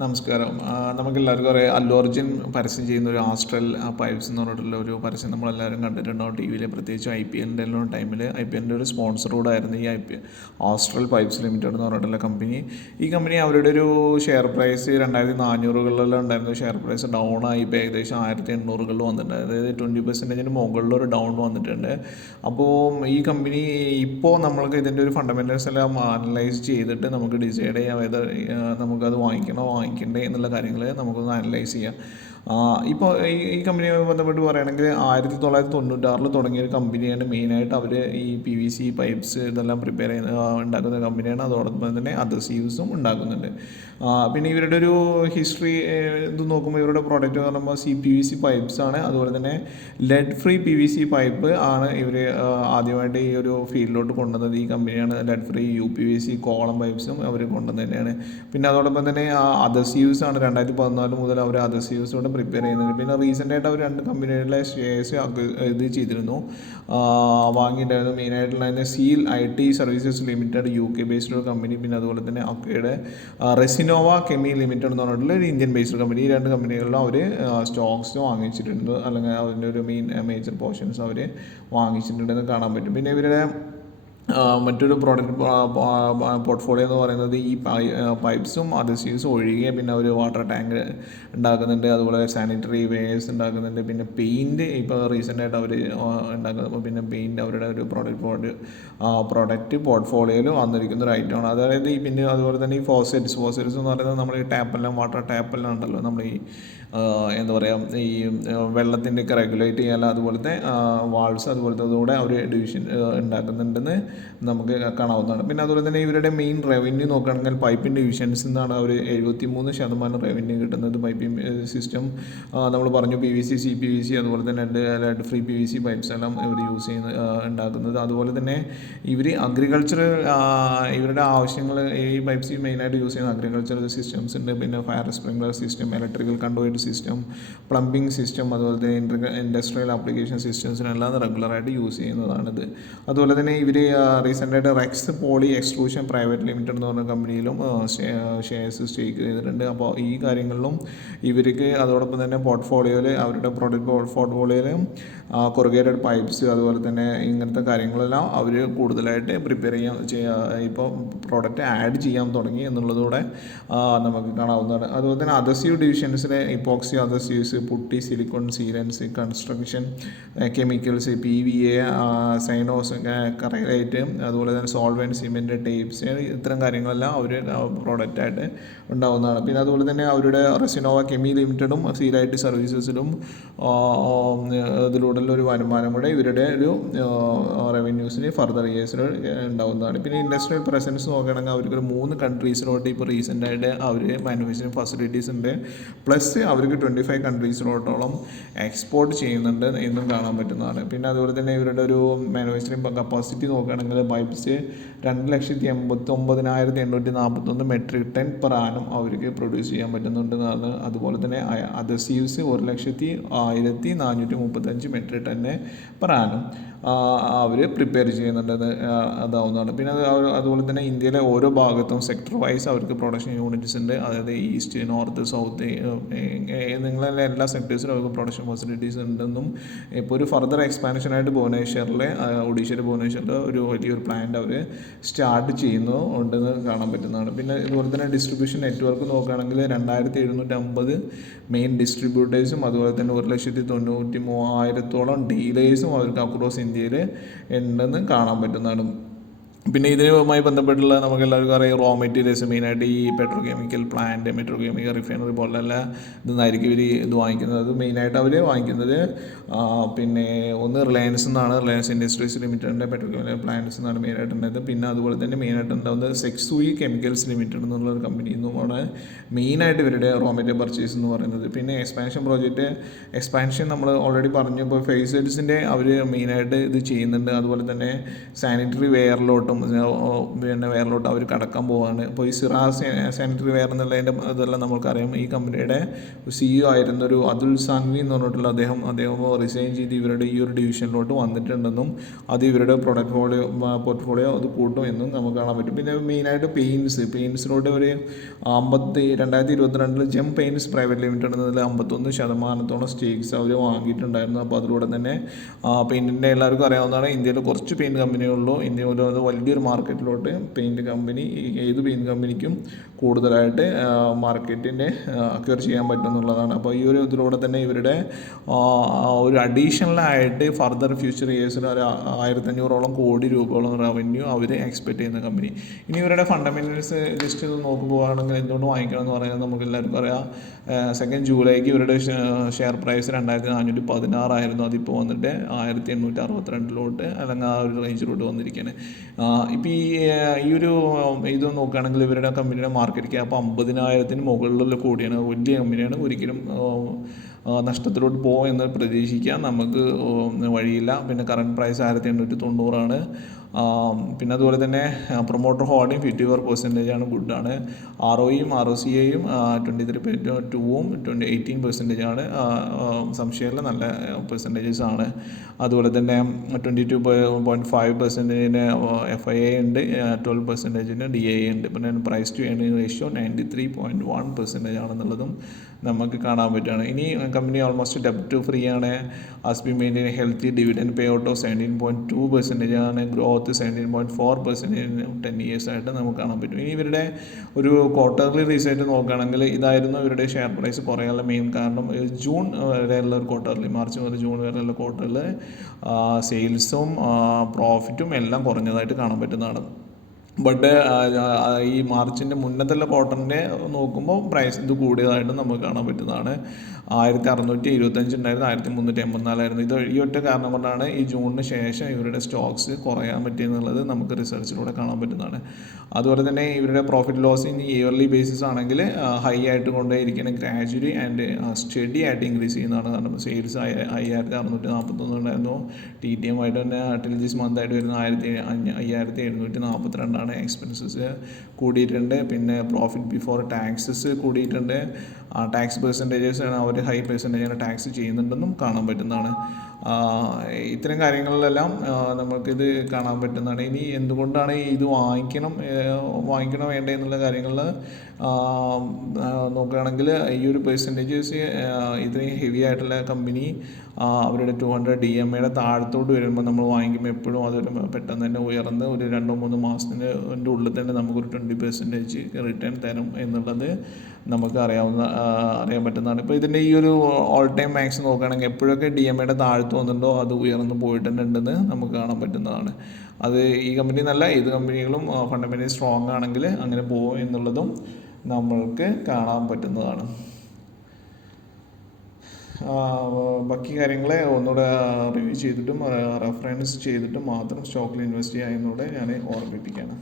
നമസ്കാരം. നമുക്കെല്ലാവർക്കും അറിയാം അല്ലു അർജുൻ പരസ്യം ചെയ്യുന്ന ഒരു ആസ്ട്രൽ പൈപ്സ് എന്ന് പറഞ്ഞിട്ടുള്ള ഒരു പരസ്യം നമ്മളെല്ലാവരും കണ്ടിട്ടുണ്ടാവും ടി വിയിൽ. പ്രത്യേകിച്ച് IPLൻ്റെ എല്ലാം ടൈമിൽ IPLൻ്റെ ഒരു സ്പോൺസർ കൂടെ ആയിരുന്നു ഈ ആസ്ട്രൽ പൈപ്സ് ലിമിറ്റഡ് എന്ന് പറഞ്ഞിട്ടുള്ള കമ്പനി. ഈ കമ്പനി അവരുടെ ഒരു ഷെയർ പ്രൈസ് 2400 ഉണ്ടായിരുന്നു. ഷെയർ പ്രൈസ് ഡൗൺ ആയി ഇപ്പോൾ ഏകദേശം 1800 വന്നിട്ടുണ്ട്. അതായത് 20% മുകളിലൊരു ഡൗൺ വന്നിട്ടുണ്ട്. അപ്പോൾ ഈ കമ്പനി ഇപ്പോൾ നമ്മൾക്ക് ഇതിൻ്റെ ഒരു ഫണ്ടമെൻ്റൽസ് എല്ലാം അനലൈസ് ചെയ്തിട്ട് നമുക്ക് ഡിസൈഡ് ചെയ്യാം ഏത് നമുക്കത് വാങ്ങിക്കണ്ടേ എന്നുള്ള കാര്യങ്ങൾ നമുക്കൊന്ന് അനലൈസ് ചെയ്യാം. ഇപ്പോൾ ഈ കമ്പനിയുമായി ബന്ധപ്പെട്ട് പറയുകയാണെങ്കിൽ 1996 തുടങ്ങിയ ഒരു കമ്പനിയാണ്. മെയിനായിട്ട് അവർ ഈ PVC പൈപ്സ് ഇതെല്ലാം പ്രിപ്പയർ ചെയ്യുന്ന ഉണ്ടാക്കുന്ന കമ്പനിയാണ്. അതോടൊപ്പം തന്നെ അദസീവ്സും ഉണ്ടാക്കുന്നുണ്ട്. പിന്നെ ഇവരുടെ ഒരു ഹിസ്റ്ററി ഇത് നോക്കുമ്പോൾ ഇവരുടെ പ്രോഡക്റ്റ് എന്ന് പറയുമ്പോൾ CPVC പൈപ്സ് ആണ്. അതുപോലെ തന്നെ ലെഡ് ഫ്രീ PVC പൈപ്പ് ആണ് ഇവർ ആദ്യമായിട്ട് ഈ ഒരു ഫീൽഡിലോട്ട് കൊണ്ടുവന്നത്. ഈ കമ്പനിയാണ് ലെഡ് ഫ്രീ UPVC കോളം പൈപ്സും അവർ കൊണ്ടുവന്നത് തന്നെയാണ്. പിന്നെ അതോടൊപ്പം തന്നെ അദസീവ്സ് ആണ് 2014 മുതൽ അവർ അദസീവ്സോടെ പ്രിപ്പയർ ചെയ്യുന്നുണ്ട്. പിന്നെ റീസെൻ്റായിട്ട് അവർ 2 കമ്പനികളുടെ ഷെയർസ് ഇത് ചെയ്തിരുന്നു, വാങ്ങിയിട്ടുണ്ടായിരുന്നു. മെയിനായിട്ടുള്ള seal IT services limited UK based ഒരു കമ്പനി. പിന്നെ അതുപോലെ തന്നെ അക്കയുടെ റെസിനോവ കെമി ലിമിറ്റഡ് എന്ന് പറഞ്ഞിട്ടുള്ള ഒരു ഇന്ത്യൻ ബേസ്ഡ് കമ്പനി. ഈ 2 കമ്പനികളിലും അവർ സ്റ്റോക്സ് വാങ്ങിച്ചിട്ടുണ്ട്, അല്ലെങ്കിൽ അതിൻ്റെ ഒരു മേജർ പോർഷൻസ് അവർ വാങ്ങിച്ചിട്ടുണ്ടെന്ന് കാണാൻ പറ്റും. പിന്നെ ഇവരുടെ മറ്റൊരു പ്രോഡക്റ്റ് പോർട്ട്ഫോളിയോ എന്ന് പറയുന്നത് ഈ പൈപ്സും അദസീവ്സും ഒഴികെ പിന്നെ ഒരു വാട്ടർ ടാങ്ക് ഉണ്ടാക്കുന്നുണ്ട്, അതുപോലെ സാനിറ്ററി വെയേഴ്സ് ഉണ്ടാക്കുന്നുണ്ട്, പിന്നെ പെയിൻറ്റ് ഇപ്പോൾ റീസെൻ്റായിട്ട് അവർ ഉണ്ടാക്കുന്നത്. പിന്നെ പെയിൻറ്റ് അവരുടെ ഒരു പ്രോഡക്റ്റ് പോർട്ട്ഫോളിയോയിൽ വന്നിരിക്കുന്ന ഒരു ഐറ്റമാണ്. അതായത് ഈ പിന്നെ അതുപോലെ തന്നെ ഈ ഫോസെറ്റ്സ് എന്ന് പറയുന്നത് നമ്മൾ ഈ ടാപ്പെല്ലാം വാട്ടർ ടാപ്പെല്ലാം ഉണ്ടല്ലോ, നമ്മൾ ഈ എന്താ പറയുക ഈ വെള്ളത്തിൻ്റെയൊക്കെ റെഗുലേറ്റ് ചെയ്യാൻ അതുപോലത്തെ വാൾവ്സ് അതുപോലത്തെ അതുകൂടെ അവർ ഡിവിഷൻ ഉണ്ടാക്കുന്നുണ്ടെന്ന് നമുക്ക് കാണാവുന്നതാണ്. പിന്നെ അതുപോലെ തന്നെ ഇവരുടെ മെയിൻ റവന്യൂ നോക്കുകയാണെങ്കിൽ പൈപ്പിംഗ് ഡിവിഷൻസിൽ നിന്നാണ് അവർ 73% റവന്യൂ കിട്ടുന്നത്. പൈപ്പിംഗ് സിസ്റ്റം നമ്മൾ പറഞ്ഞു PVC CPVC അതുപോലെ തന്നെ ലെഡ് ഫ്രീ PVC പൈപ്സ് എല്ലാം ഇവർ യൂസ് ചെയ്യുന്ന ഉണ്ടാക്കുന്നത്. അതുപോലെ തന്നെ ഇവർ അഗ്രികൾച്ചർ ഇവരുടെ ആവശ്യങ്ങൾ ഈ പൈപ്സ് മെയിനായിട്ട് യൂസ് ചെയ്യുന്ന അഗ്രികൾച്ചറൽ സിസ്റ്റംസ് ഉണ്ട്. പിന്നെ fire sprinkler system, electrical control system, plumbing system, അതുപോലെ തന്നെ ഇൻഡസ്ട്രിയൽ ആപ്ലിക്കേഷൻ സിസ്റ്റംസിനെല്ലാം റെഗുലറായിട്ട് യൂസ് ചെയ്യുന്നതാണിത്. അതുപോലെ തന്നെ ഇവർ റീസെൻ്റായിട്ട് Rex poly extrusion private limited എന്ന് പറഞ്ഞ കമ്പനിയിലും ഷെയർസ് സ്റ്റേക്ക് ചെയ്തിട്ടുണ്ട്. അപ്പോൾ ഈ കാര്യങ്ങളിലും ഇവർക്ക് അതോടൊപ്പം തന്നെ പോർട്ട്ഫോളിയോയിൽ അവരുടെ പ്രോഡക്റ്റ് പോർട്ട്ഫോളിയോയിൽ കൊറുഗേറ്റഡ് പൈപ്സ് അതുപോലെ തന്നെ ഇങ്ങനത്തെ കാര്യങ്ങളെല്ലാം അവർ കൂടുതലായിട്ട് പ്രിപ്പയർ ഇപ്പോൾ പ്രോഡക്റ്റ് ആഡ് ചെയ്യാൻ തുടങ്ങി എന്നുള്ളതോടെ നമുക്ക് കാണാവുന്നതാണ്. അതുപോലെ തന്നെ അദസീവ് ഡിവിഷൻസിലെ epoxy adhesives, putty, silicone sealants, construction chemicals, PVA, സൈനോസ്, കറൈലൈറ്റ്, അതുപോലെ തന്നെ സോൾവെൻറ്റ്, സിമെൻറ്റ്, ടേപ്സ്, ഇത്തരം കാര്യങ്ങളെല്ലാം അവർ പ്രോഡക്റ്റായിട്ട് ഉണ്ടാകുന്നതാണ്. പിന്നെ അതുപോലെ തന്നെ അവരുടെ റെസിനോവ കെമി ലിമിറ്റഡും സീലൈറ്റ് സർവീസസിലും ഇതിലൂടെയുള്ള ഒരു വരുമാനം കൂടെ ഇവരുടെ ഒരു റവന്യൂസിന് ഫർദർ ഇയേഴ്സിൽ ഉണ്ടാകുന്നതാണ്. പിന്നെ ഇൻഡസ്ട്രിയൽ പ്രസൻസ് നോക്കുകയാണെങ്കിൽ അവർക്ക് 3 കൺട്രീസിലോട്ട് ഇപ്പോൾ റീസെൻ്റായിട്ട് അവർ മാനുഫാക്ചറിങ് ഫെസിലിറ്റീസ് ഉണ്ട്. പ്ലസ് അവർക്ക് 25 കൺട്രീസിലോട്ടോളം എക്സ്പോർട്ട് ചെയ്യുന്നുണ്ട് എന്നും കാണാൻ പറ്റുന്നതാണ്. പിന്നെ അതുപോലെ തന്നെ ഇവരുടെ ഒരു മാനുഫാക്ചറിങ് കപ്പാസിറ്റി നോക്കുകയാണെങ്കിൽ pipes 2,89,841 metric ton per annum അവർക്ക് പ്രൊഡ്യൂസ് ചെയ്യാൻ പറ്റുന്നുണ്ടെന്നാണ്. അതുപോലെ തന്നെ adhesives 1,01,435 metric ton per annum അവർ പ്രിപ്പയർ ചെയ്യുന്നുണ്ടെന്ന് അതാവുന്നതാണ്. പിന്നെ അതുപോലെ തന്നെ ഇന്ത്യയിലെ ഓരോ ഭാഗത്തും സെക്ടർ വൈസ് അവർക്ക് പ്രൊഡക്ഷൻ യൂണിറ്റ്സ് ഉണ്ട്. അതായത് ഈസ്റ്റ്, നോർത്ത്, സൗത്ത് നിങ്ങളെല്ലാം എല്ലാ സെക്ടേഴ്സിലും അവർക്ക് പ്രൊഡക്ഷൻ ഫെസിലിറ്റീസ് ഉണ്ടെന്നും ഇപ്പോൾ ഒരു ഫർദർ എക്സ്പാൻഷനായിട്ട് ഒഡീഷയിലെ ഭുവനേശ്വറിൽ ഒരു വലിയൊരു പ്ലാന്റ് അവർ സ്റ്റാർട്ട് ഉണ്ടെന്ന് കാണാൻ പറ്റുന്നതാണ്. പിന്നെ ഇതുപോലെ തന്നെ ഡിസ്ട്രിബ്യൂഷൻ നെറ്റ്വർക്ക് നോക്കുകയാണെങ്കിൽ 2,750 മെയിൻ ഡിസ്ട്രിബ്യൂട്ടേഴ്സും അതുപോലെ തന്നെ 1,93,000 ഡീലേഴ്സും അവർക്ക് അക്രോസ് ഇന്ത്യയിൽ ഉണ്ടെന്ന് കാണാൻ പറ്റുന്നതാണ്. പിന്നെ ഇതിനുമായി ബന്ധപ്പെട്ടുള്ള നമുക്ക് എല്ലാവർക്കും അറിയാം റോ മെറ്റീരിയൽസ് മെയിനായിട്ട് ഈ പെട്രോകെമിക്കൽ പ്ലാന്റ്, മെട്രോകെമിക്കൽ റിഫൈനറി പോലെയുള്ള ഇതൊന്നായിരിക്കും ഇവർ ഇത് വാങ്ങിക്കുന്നത്. അത് മെയിനായിട്ട് അവർ വാങ്ങിക്കുന്നത് പിന്നെ ഒന്ന് റിലയൻസ് ഇൻഡസ്ട്രീസ് ലിമിറ്റഡിൻ്റെ പെട്രോകെമിക്കൽ പ്ലാന്റ്സ് എന്നാണ് മെയിനായിട്ട് ഉണ്ടായത്. പിന്നെ അതുപോലെ തന്നെ മെയിനായിട്ട് ഉണ്ടാകുന്നത് സെക്സൂയി കെമിക്കൽസ് ലിമിറ്റഡ് എന്നുള്ളൊരു കമ്പനിയിൽ നിന്നുമാണ് മെയിനായിട്ട് ഇവരുടെ റോ മെറ്റീരിയൽ പർച്ചേസ് എന്ന് പറയുന്നത്. പിന്നെ എക്സ്പാൻഷൻ നമ്മൾ ഓൾറെഡി പറഞ്ഞു. ഇപ്പോൾ ഫേസേഴ്സിൻ്റെ അവർ മെയിനായിട്ട് ഇത് ചെയ്യുന്നുണ്ട്. അതുപോലെ തന്നെ സാനിറ്ററി വെയറിലോട്ടും വേറിലോട്ടും പിന്നെ വേറിലോട്ടും അവർ കടക്കാൻ പോവുകയാണ്. ഇപ്പോൾ ഈ സിറാ സാനിറ്ററി വെയർ എന്നുള്ളതിൻ്റെ ഇതെല്ലാം നമ്മൾക്കറിയാം. ഈ കമ്പനിയുടെ CEO ആയിരുന്നൊരു അതുൽ സാൻവി എന്ന് പറഞ്ഞിട്ടുള്ള അദ്ദേഹം റിസൈൻ ചെയ്ത് ഇവരുടെ ഈ ഒരു ഡിവിഷനിലോട്ട് വന്നിട്ടുണ്ടെന്നും അത് ഇവരുടെ പോർട്ട്ഫോളിയോ അത് കൂട്ടും എന്നും നമുക്ക് കാണാൻ പറ്റും. പിന്നെ മെയിനായിട്ട് പെയിൻസിലോട്ട് ഒരു 2022 ജെം പെയിൻസ് പ്രൈവറ്റ് ലിമിറ്റഡ് എന്നതിൽ 51% സ്റ്റേക്സ് അവർ വാങ്ങിയിട്ടുണ്ടായിരുന്നു. അപ്പോൾ അതിലൂടെ തന്നെ പെയിൻറ്റിൻ്റെ എല്ലാവർക്കും അറിയാവുന്നതാണ്, ഇന്ത്യയിൽ കുറച്ച് പെയിൻറ്റ് കമ്പനികളുള്ളൂ. ഇന്ത്യയിൽ അത് വലിയൊരു മാർക്കറ്റിലോട്ട് പെയിൻറ്റ് കമ്പനി ഏത് പെയിൻറ്റ് കമ്പനിക്കും കൂടുതലായിട്ട് മാർക്കറ്റിൻ്റെ അക്വയർ ചെയ്യാൻ പറ്റും എന്നുള്ളതാണ്. അപ്പോൾ ഈ ഒരു ഇതിലൂടെ തന്നെ ഇവരുടെ ഒരു അഡീഷണലായിട്ട് ഫർദർ ഫ്യൂച്ചർ ഇയേഴ്സിൽ ഒരു 1500 കോടി രൂപയോളം റവന്യൂ അവർ എക്സ്പെക്റ്റ് ചെയ്യുന്ന കമ്പനി. ഇനി ഇവരുടെ ഫണ്ടമെൻ്റൽസ് ജസ്റ്റ് ഇത് നോക്കുകയാണെങ്കിൽ എന്തുകൊണ്ട് വാങ്ങിക്കണം എന്ന് പറയുന്നത് നമുക്ക് എല്ലാവർക്കും അറിയാം. 2 ജൂലൈക്ക് ഇവരുടെ ഷെയർ പ്രൈസ് 2416 ആയിരുന്നു. അതിപ്പോൾ വന്നിട്ട് 1862 അല്ലെങ്കിൽ ആ ഒരു റേഞ്ചിലോട്ട് വന്നിരിക്കുകയാണ്. ഇപ്പോൾ ഈ ഒരു ഇത് നോക്കുകയാണെങ്കിൽ ഇവരുടെ കമ്പനിയുടെ മാർക്കറ്റ് ക്യാപ്പ് 50,000 മുകളിലുള്ള കോടിയാണ്. വലിയ കമ്പനിയാണ്. ഒരിക്കലും നഷ്ടത്തിലോട്ട് പോകുമെന്ന് പ്രതീക്ഷിക്കാൻ നമുക്ക് വഴിയില്ല. പിന്നെ കറണ്ട് പ്രൈസ് 1890 പിന്നെ അതുപോലെ തന്നെ പ്രൊമോട്ടർ ഹോൾഡിംഗ് 54% ഗുഡാണ്. ROEയും ROCയും 23.2ഉം 18% സംശയമില്ല, നല്ല പെർസെൻറ്റേജസ് ആണ്. അതുപോലെ തന്നെ 22.5% FIA ഉണ്ട്, 12% DIA ഉണ്ട്. പിന്നെ പ്രൈസ് ടു ഏർണിംഗ് റേഷ്യോ 93.1% ആണെന്നുള്ളതും നമുക്ക് കാണാൻ പറ്റുകയാണ്. ഇനി കമ്പനി ഓൾമോസ്റ്റ് ഡെപ്റ്റ് ഫ്രീ ആണ്. ആസ്ബി maintain healthy dividend pay out of 17.2% ആണ്. ഗ്രോത്ത് 17.4% 10 years ആയിട്ട് നമുക്ക് കാണാൻ പറ്റും. ഇനി ഇവരുടെ ഒരു ക്വാർട്ടർലി റിസൾട്ട് നോക്കുകയാണെങ്കിൽ ഇതായിരുന്നു ഇവരുടെ ഷെയർ പ്രൈസ് കുറയാനുള്ള മെയിൻ കാരണം. ജൂൺ വരെയുള്ള ഒരു ക്വാർട്ടർലി, മാർച്ച് മുതൽ ജൂൺ വരെയുള്ള ക്വാർട്ടറിൽ സെയിൽസും പ്രോഫിറ്റും എല്ലാം കുറഞ്ഞതായിട്ട് കാണാൻ പറ്റുന്നതാണ്. ബട്ട് ഈ മാർച്ചിൻ്റെ മുന്നത്തുള്ള ക്വാർട്ടറിൻ്റെ നോക്കുമ്പോൾ പ്രൈസ് ഇത് കൂടിയതായിട്ട് നമുക്ക് കാണാൻ പറ്റുന്നതാണ്. 1625 ഉണ്ടായിരുന്നു, 1384 ആയിരുന്നു. ഇത് ഈ ഒറ്റ കാരണം കൊണ്ടാണ് ഈ ജൂണിന് ശേഷം ഇവരുടെ സ്റ്റോക്സ് കുറയാൻ പറ്റിയെന്നുള്ളത് നമുക്ക് റിസർച്ചിലൂടെ കാണാൻ പറ്റുന്നതാണ്. അതുപോലെ തന്നെ ഇവരുടെ profit loss in yearly basis ആണെങ്കിൽ ഹൈ ആയിട്ട് കൊണ്ടേയിരിക്കണം, ഗ്രാജുവലി ആൻഡ് സ്റ്റഡി ആയിട്ട് ഇൻക്രീസ് ചെയ്യുന്നതാണ്. കാരണം സെയിൽസ് 5641 ഉണ്ടായിരുന്നു. TTM ആയിട്ട് തന്നെ ടിൽ ദിസ് മന്ത് ആയിട്ട് വരുന്ന 5742 എക്സ്പെൻസസ് കൂടിയിട്ടുണ്ട്. പിന്നെ പ്രോഫിറ്റ് ബിഫോർ ടാക്സസ് കൂടിയിട്ടുണ്ട്. ടാക്സ് പെർസെൻറ്റേജസ് അവർ ഹൈ പെർസെൻറ്റേജാണ് ടാക്സ് ചെയ്യുന്നുണ്ടെന്നും കാണാൻ പറ്റുന്നതാണ്. ഇത്തരം കാര്യങ്ങളിലെല്ലാം നമുക്കിത് കാണാൻ പറ്റുന്നതാണ്. ഇനി എന്തുകൊണ്ടാണ് ഇത് വാങ്ങിക്കണം വേണ്ടേ എന്നുള്ള കാര്യങ്ങളിൽ നോക്കുകയാണെങ്കിൽ ഈ ഒരു പെർസെൻറ്റേജസ് ഇത്രയും ഹെവി ആയിട്ടുള്ള കമ്പനി അവരുടെ 200 DMAയുടെ താഴത്തോട്ട് വരുമ്പോൾ നമ്മൾ വാങ്ങിക്കുമ്പോൾ എപ്പോഴും അതൊരു പെട്ടെന്ന് തന്നെ ഉയർന്ന് ഒരു 2-3 മാസത്തിൻ്റെ ഉള്ളിൽ തന്നെ നമുക്കൊരു 20% റിട്ടേൺ തരും എന്നുള്ളത് നമുക്ക് അറിയാൻ പറ്റുന്നതാണ്. ഇപ്പോൾ ഇതിൻ്റെ ഈ ഒരു ഓൾ ടൈം മാക്സ് നോക്കുകയാണെങ്കിൽ എപ്പോഴൊക്കെ DMAയുടെ താഴത്ത് വന്നിട്ടുണ്ടോ അത് ഉയർന്ന് പോയിട്ട് തന്നെ ഉണ്ടെന്ന് നമുക്ക് കാണാൻ പറ്റുന്നതാണ്. അത് ഈ കമ്പനി എന്നല്ല, ഏത് കമ്പനികളും ഫണ്ടമെൻ്റലി സ്ട്രോങ് ആണെങ്കിൽ അങ്ങനെ പോകും എന്നുള്ളതും നമ്മൾക്ക് കാണാൻ പറ്റുന്നതാണ്. ബാക്കി കാര്യങ്ങളെ ഒന്നുകൂടെ റിവ്യൂ ചെയ്തിട്ടും റെഫറൻസ് ചെയ്തിട്ടും മാത്രം സ്റ്റോക്കിൽ ഇൻവെസ്റ്റ് ചെയ്യുക എന്നൂടെ ഞാൻ ഓർമ്മിപ്പിക്കുകയാണ്.